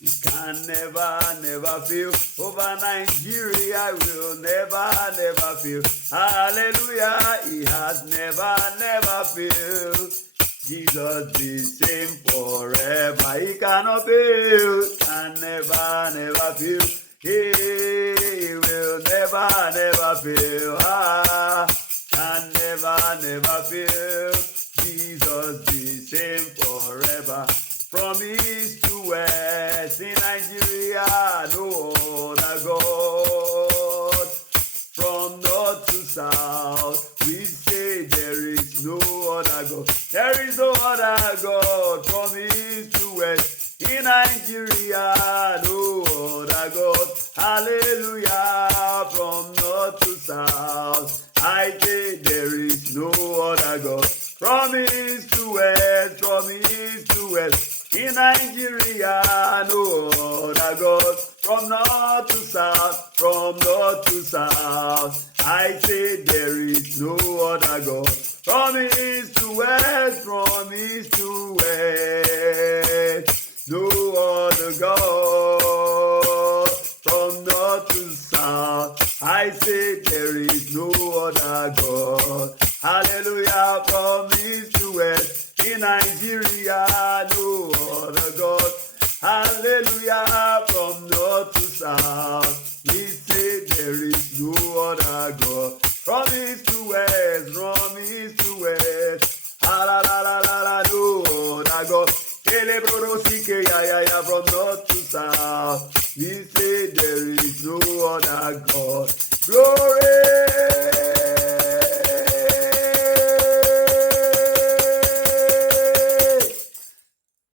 He can never, never fail. Over Nigeria will never, never fail. Hallelujah, he has never, never failed. Jesus the same forever. He cannot fail, can never, never fail. He will never, never fail. Can never, never fail. Jesus the same forever. From east to west in Nigeria, no other God. From north to south, we say there is no other God. There is no other God. From east to west in Nigeria, no other God. Hallelujah. From north to south, I say there is no other God. From east to west, from east to west. In Nigeria, no other God. From north to south, from north to south, I say there is no other God. From east to west, from east to west, no other God. From north to south, I say there is no other God. Hallelujah, from east to west. In Nigeria, no other God. Hallelujah, from north to south, we say there is no other God. From east to west, from east to west, la la la la la, no other God. From north to south, we say there is no other God. Glory!